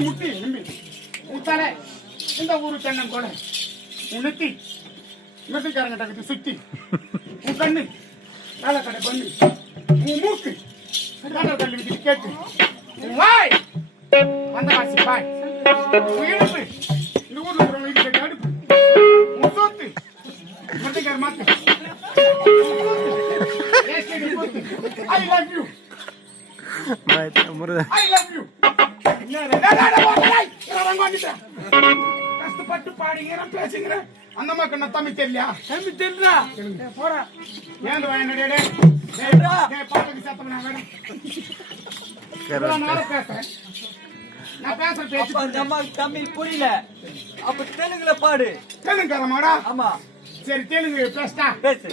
முட்டி நிம்மி உத்தாலே இந்த ஊரு தென்னம் கூட உனத்தி மெத்திக்காரங்கிட்ட சுத்தி உன் கண்ணு வேலை கடை பண்ணி உன் மூக்கு கடல் கண்ணு கேட்டு உன் வாய் அந்த காசி வாய் உன் இடுப்பு இந்த ஊர்ல இருக்கிறவங்க கேட்டு அடுப்பு உன் சொத்து மெத்திக்கார மாத்து I love you. I love you. கஷ்டப்பட்டு பாடிங்கிறேன் பேசுங்கிறேன் அந்த மக்கள் நான் தமிழ் தெரியலையா தமிழ் தெரியா போறா ஏன் என்னுடைய பாட்டுக்கு சத்தம் நான் வேணும் பேசுறேன் நான் பேசுறேன் பேச்சு தமிழ் புரியல அப்ப தெலுங்குல பாடு தெலுங்குக்காரமாடா ஆமா சரி தெலுங்கு பேசுடா பேசு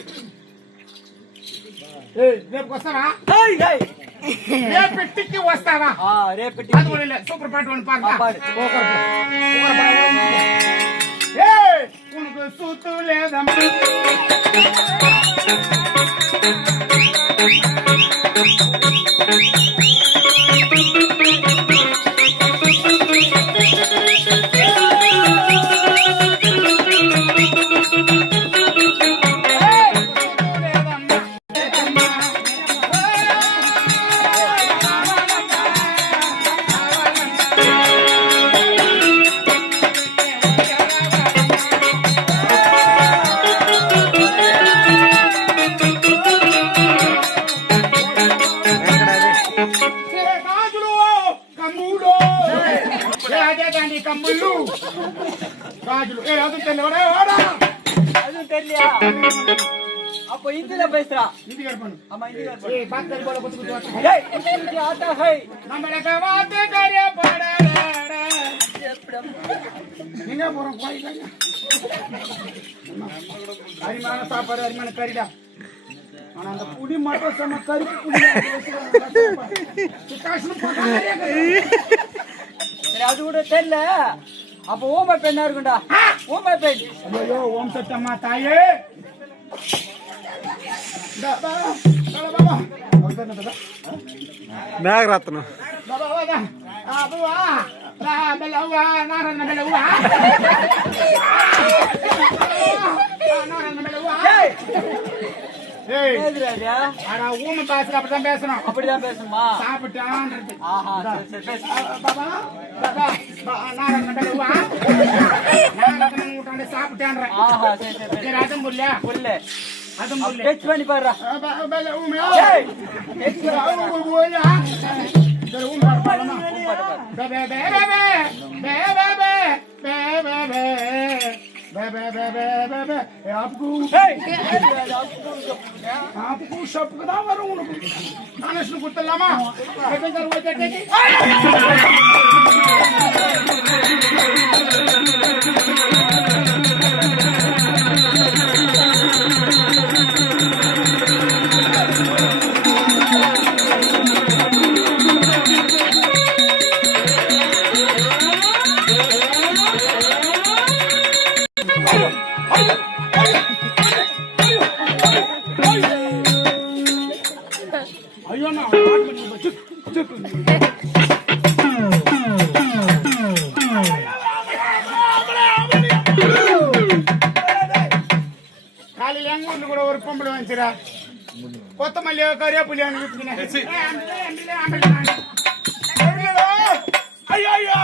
రేపు వస్తావా రేపెట్టికి వస్తావా రేపెట్టి సూపర్ పాట పాడు ఉనకు సూతు లేదమ్మా கம்புள்ளு ராஜுலு அது தெரியலையா அப்ப ஹிந்தில பேசுறா ஹிந்தி கற்பன ஆமா ஹிந்தி கற்பன बात कर बोलो कुछ ஏய் आता है நம்மள கவாத் கரிய படடட நீங்க போறோம் கோயில்ல அரிமான சாப்பாடு அரிமான கறிடா ஆனா அந்த புடி மட்டும் சம கறி புடி காசுல போறானே சரி அது கூட தெரியல அப்ப ஓம பெண்ணா இருக்கும்டா ஓம பெண் ஐயோ ஓம் சத்தம்மா தாயே பாபா நாகரத்னம் பாபா வாடா அபுவா ராபலவா நாரன பலவா நாரன பலவா ஏய் ஏதுடா அட ஊம பாஸ்ல அப்படி தான் பேசணும் அப்படிதான் பேசணுமா சாப்பிட்டான்றது ஆஹா சரி பேசு பாபா பாபா நாரன பலவா நாரன ஊட்டாண்ட சாப்பிட்டான்ற ஆஹா சரி ராஜம் புல்ல புல்ல அதும் புல்ல டச் பண்ணி பாருடா பலவா ஏய் டச் பண்ணி आपको सब बता वरुण आनस को कुतलामा बेटे कर वो बेटे की ஐயோ நான் கொத்தமல்லியோ கறியாப்புலியான்னு வித்துக்கினேன். ஐயோ ஐயோ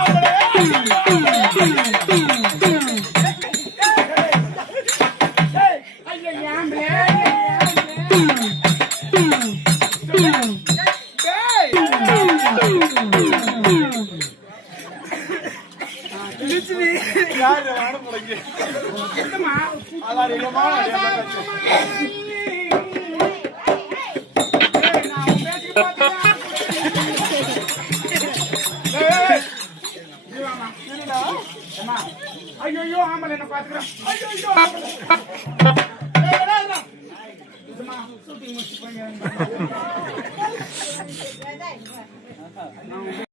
யாரு வாட போறீங்க ஐயோ ஆம்பளை என்ன பாத்துக்கிறேன். ஐயோ